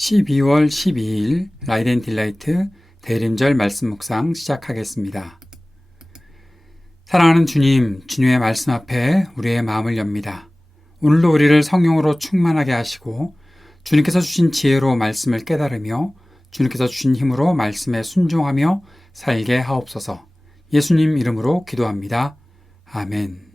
12월 12일 라이덴 딜라이트 대림절 말씀 묵상 시작하겠습니다. 사랑하는 주님, 주님의 말씀 앞에 우리의 마음을 엽니다. 오늘도 우리를 성령으로 충만하게 하시고 주님께서 주신 지혜로 말씀을 깨달으며 주님께서 주신 힘으로 말씀에 순종하며 살게 하옵소서. 예수님 이름으로 기도합니다. 아멘.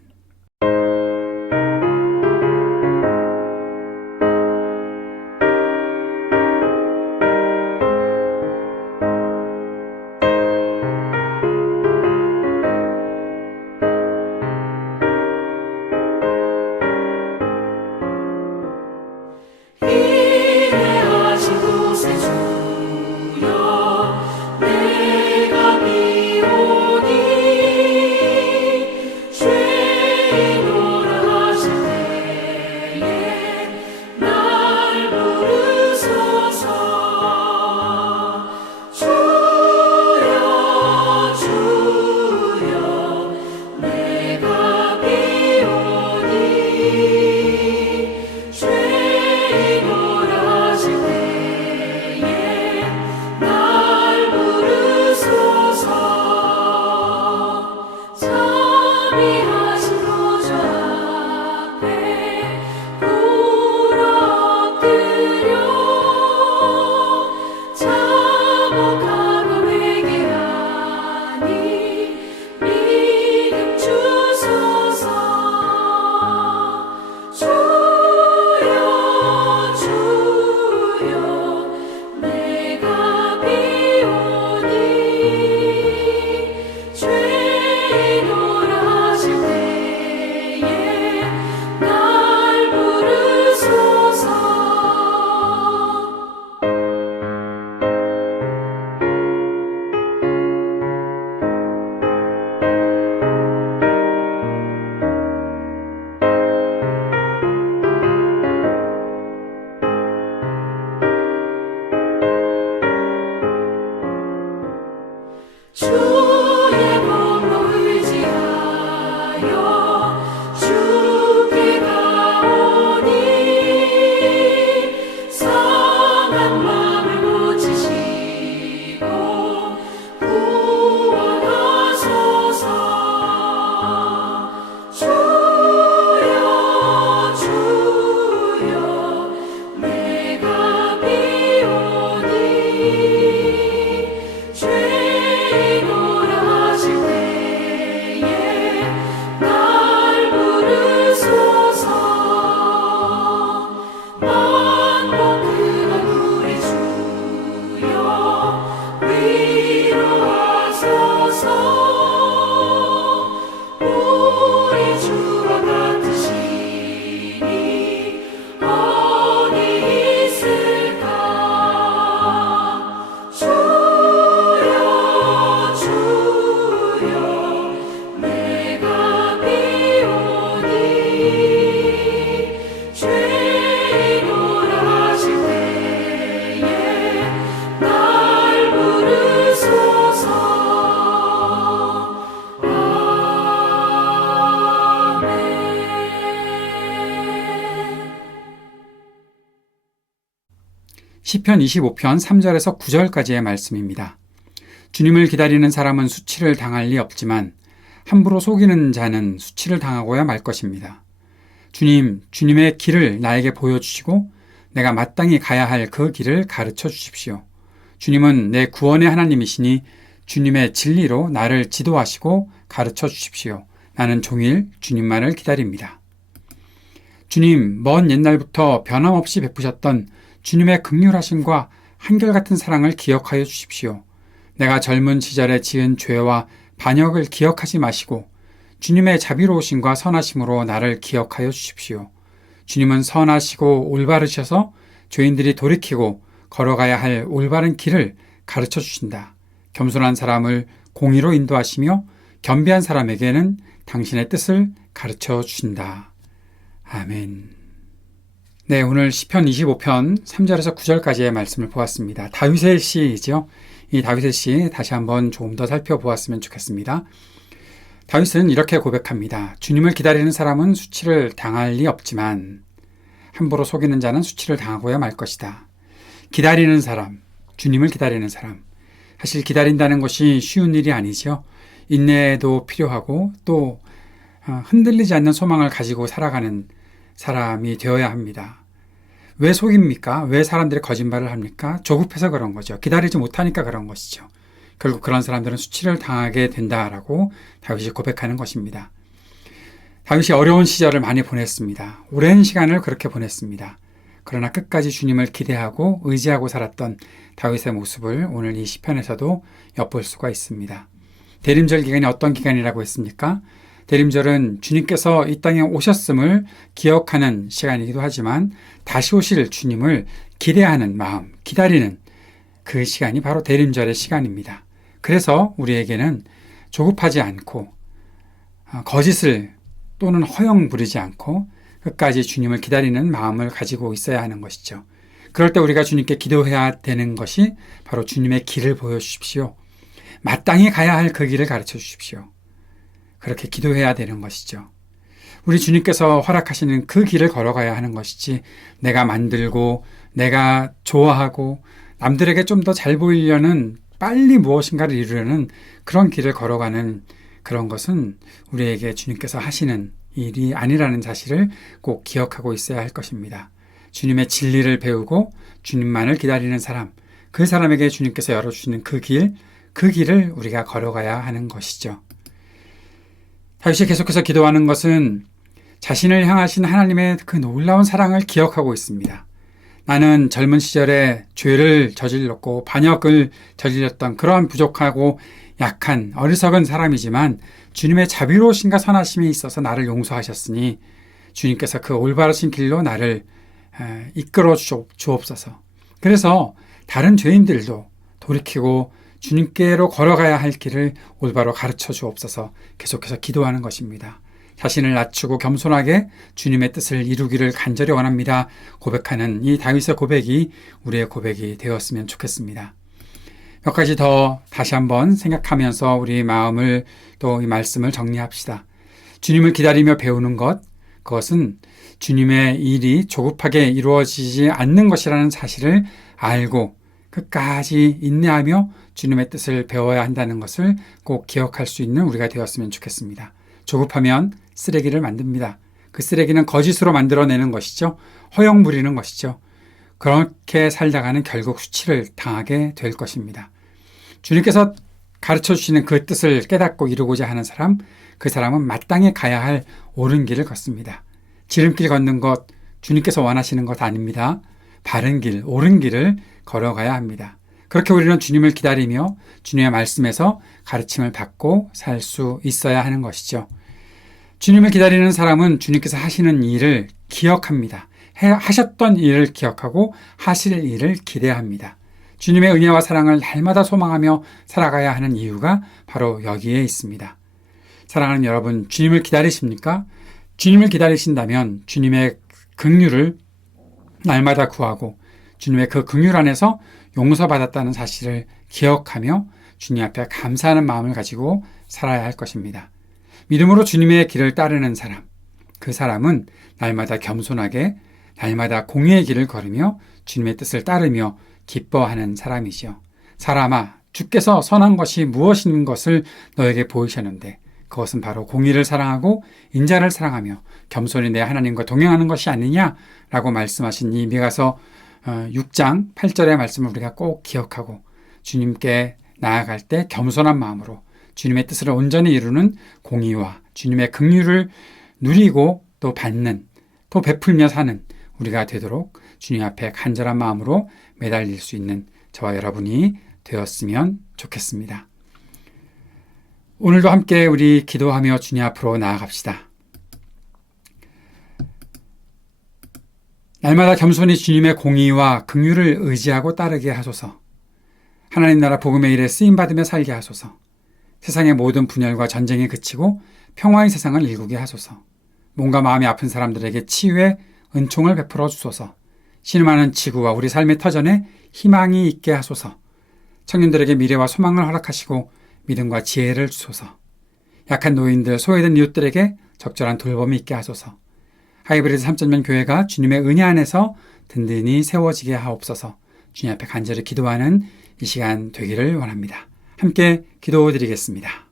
시편 25편 3절에서 9절까지의 말씀입니다. 주님을 기다리는 사람은 수치를 당할 리 없지만 함부로 속이는 자는 수치를 당하고야 말 것입니다. 주님, 주님의 길을 나에게 보여주시고 내가 마땅히 가야 할 그 길을 가르쳐 주십시오. 주님은 내 구원의 하나님이시니 주님의 진리로 나를 지도하시고 가르쳐 주십시오. 나는 종일 주님만을 기다립니다. 주님, 먼 옛날부터 변함없이 베푸셨던 주님의 긍휼하심과 한결같은 사랑을 기억하여 주십시오. 내가 젊은 시절에 지은 죄와 반역을 기억하지 마시고 주님의 자비로우심과 선하심으로 나를 기억하여 주십시오. 주님은 선하시고 올바르셔서 죄인들이 돌이키고 걸어가야 할 올바른 길을 가르쳐 주신다. 겸손한 사람을 공의로 인도하시며 겸비한 사람에게는 당신의 뜻을 가르쳐 주신다. 아멘. 네, 오늘 시편 25편 3절에서 9절까지의 말씀을 보았습니다. 다윗의 시이죠. 이 다윗의 시 다시 한번 조금 더 살펴보았으면 좋겠습니다. 다윗은 이렇게 고백합니다. 주님을 기다리는 사람은 수치를 당할 리 없지만 함부로 속이는 자는 수치를 당하고야 말 것이다. 기다리는 사람, 주님을 기다리는 사람. 사실 기다린다는 것이 쉬운 일이 아니죠. 인내도 필요하고 또 흔들리지 않는 소망을 가지고 살아가는 사람이 되어야 합니다. 왜 속입니까? 왜 사람들이 거짓말을 합니까? 조급해서 그런 거죠. 기다리지 못하니까 그런 것이죠. 결국 그런 사람들은 수치를 당하게 된다라고 다윗이 고백하는 것입니다. 다윗이 어려운 시절을 많이 보냈습니다. 오랜 시간을 그렇게 보냈습니다. 그러나 끝까지 주님을 기대하고 의지하고 살았던 다윗의 모습을 오늘 이 시편에서도 엿볼 수가 있습니다. 대림절 기간이 어떤 기간이라고 했습니까? 대림절은 주님께서 이 땅에 오셨음을 기억하는 시간이기도 하지만 다시 오실 주님을 기대하는 마음, 기다리는 그 시간이 바로 대림절의 시간입니다. 그래서 우리에게는 조급하지 않고 거짓을 또는 허영 부리지 않고 끝까지 주님을 기다리는 마음을 가지고 있어야 하는 것이죠. 그럴 때 우리가 주님께 기도해야 되는 것이 바로 주님의 길을 보여주십시오. 마땅히 가야 할 그 길을 가르쳐 주십시오. 그렇게 기도해야 되는 것이죠. 우리 주님께서 허락하시는 그 길을 걸어가야 하는 것이지 내가 만들고 내가 좋아하고 남들에게 좀 더 잘 보이려는 빨리 무엇인가를 이루려는 그런 길을 걸어가는 그런 것은 우리에게 주님께서 하시는 일이 아니라는 사실을 꼭 기억하고 있어야 할 것입니다. 주님의 진리를 배우고 주님만을 기다리는 사람, 그 사람에게 주님께서 열어주시는 그 길을 우리가 걸어가야 하는 것이죠. 다윗이 계속해서 기도하는 것은 자신을 향하신 하나님의 그 놀라운 사랑을 기억하고 있습니다. 나는 젊은 시절에 죄를 저질렀고 반역을 저질렀던 그러한 부족하고 약한 어리석은 사람이지만 주님의 자비로우심과 선하심이 있어서 나를 용서하셨으니 주님께서 그 올바르신 길로 나를 이끌어 주옵소서. 그래서 다른 죄인들도 돌이키고 주님께로 걸어가야 할 길을 올바로 가르쳐 주옵소서 계속해서 기도하는 것입니다. 자신을 낮추고 겸손하게 주님의 뜻을 이루기를 간절히 원합니다. 고백하는 이 다윗의 고백이 우리의 고백이 되었으면 좋겠습니다. 몇 가지 더 다시 한번 생각하면서 우리 마음을 또 이 말씀을 정리합시다. 주님을 기다리며 배우는 것, 그것은 주님의 일이 조급하게 이루어지지 않는 것이라는 사실을 알고 끝까지 인내하며 주님의 뜻을 배워야 한다는 것을 꼭 기억할 수 있는 우리가 되었으면 좋겠습니다. 조급하면 쓰레기를 만듭니다. 그 쓰레기는 거짓으로 만들어내는 것이죠. 허영 부리는 것이죠. 그렇게 살다가는 결국 수치를 당하게 될 것입니다. 주님께서 가르쳐 주시는 그 뜻을 깨닫고 이루고자 하는 사람, 그 사람은 마땅히 가야 할 옳은 길을 걷습니다. 지름길 걷는 것, 주님께서 원하시는 것 아닙니다. 바른 길, 옳은 길을 걸어가야 합니다. 그렇게 우리는 주님을 기다리며 주님의 말씀에서 가르침을 받고 살 수 있어야 하는 것이죠. 주님을 기다리는 사람은 주님께서 하시는 일을 기억합니다. 하셨던 일을 기억하고 하실 일을 기대합니다. 주님의 은혜와 사랑을 날마다 소망하며 살아가야 하는 이유가 바로 여기에 있습니다. 사랑하는 여러분, 주님을 기다리십니까? 주님을 기다리신다면 주님의 긍휼을 날마다 구하고 주님의 그 긍휼 안에서 용서받았다는 사실을 기억하며 주님 앞에 감사하는 마음을 가지고 살아야 할 것입니다. 믿음으로 주님의 길을 따르는 사람, 그 사람은 날마다 겸손하게 날마다 공의의 길을 걸으며 주님의 뜻을 따르며 기뻐하는 사람이죠. 사람아, 주께서 선한 것이 무엇인 것을 너에게 보이셨는데 그것은 바로 공의를 사랑하고 인자를 사랑하며 겸손히 내 하나님과 동행하는 것이 아니냐라고 말씀하신 이 미가서 6장 8절의 말씀을 우리가 꼭 기억하고 주님께 나아갈 때 겸손한 마음으로 주님의 뜻을 온전히 이루는 공의와 주님의 긍휼을 누리고 또 받는, 또 베풀며 사는 우리가 되도록 주님 앞에 간절한 마음으로 매달릴 수 있는 저와 여러분이 되었으면 좋겠습니다. 오늘도 함께 우리 기도하며 주님 앞으로 나아갑시다. 날마다 겸손히 주님의 공의와 긍휼을 의지하고 따르게 하소서. 하나님 나라 복음의 일에 쓰임받으며 살게 하소서. 세상의 모든 분열과 전쟁이 그치고 평화의 세상을 일구게 하소서. 몸과 마음이 아픈 사람들에게 치유의 은총을 베풀어 주소서. 신음하는 지구와 우리 삶의 터전에 희망이 있게 하소서. 청년들에게 미래와 소망을 허락하시고 믿음과 지혜를 주소서. 약한 노인들, 소외된 이웃들에게 적절한 돌봄이 있게 하소서. 하이브리드 3.0 교회가 주님의 은혜 안에서 든든히 세워지게 하옵소서. 주님 앞에 간절히 기도하는 이 시간 되기를 원합니다. 함께 기도드리겠습니다.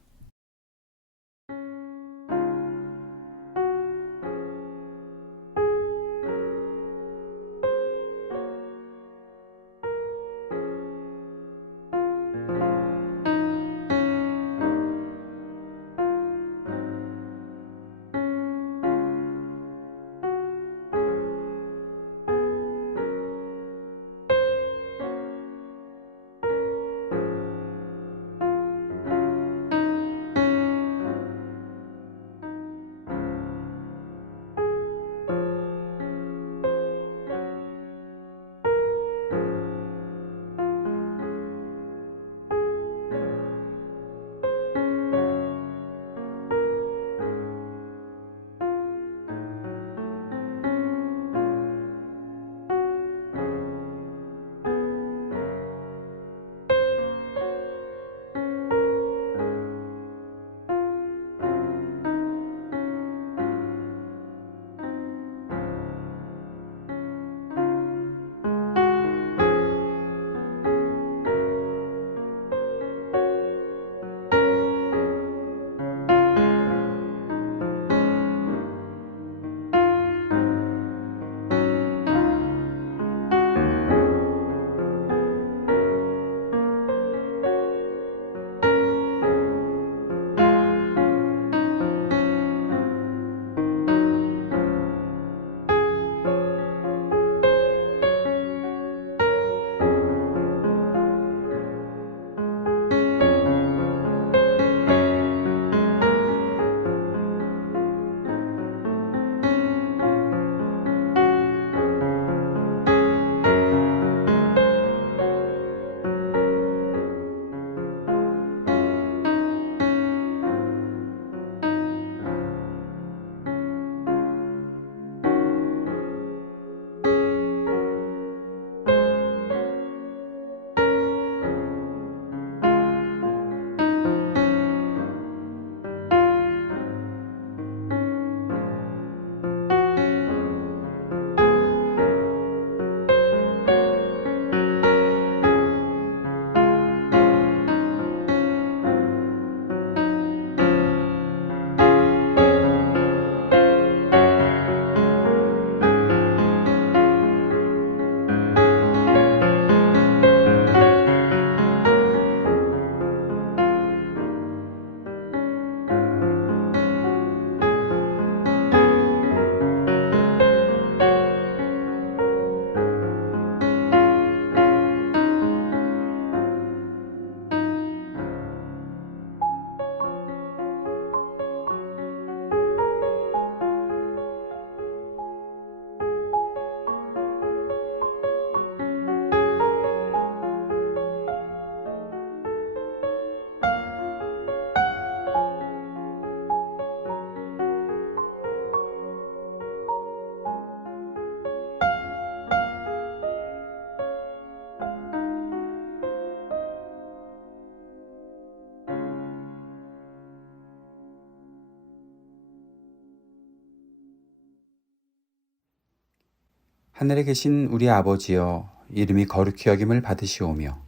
하늘에 계신 우리 아버지여, 이름이 거룩히 여김을 받으시오며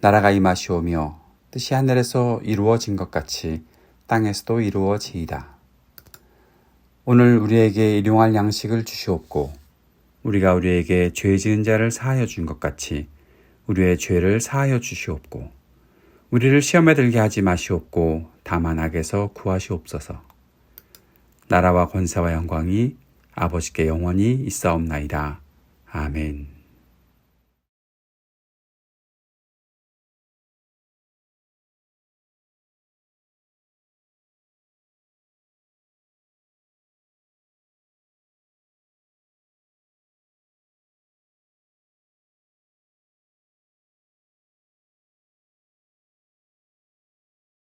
나라가 임하시오며 뜻이 하늘에서 이루어진 것 같이 땅에서도 이루어지이다. 오늘 우리에게 일용할 양식을 주시옵고 우리가 우리에게 죄 지은 자를 사하여 준 것 같이 우리의 죄를 사하여 주시옵고 우리를 시험에 들게 하지 마시옵고 다만 악에서 구하시옵소서. 나라와 권세와 영광이 아버지께 영원히 있사옵나이다. 아멘.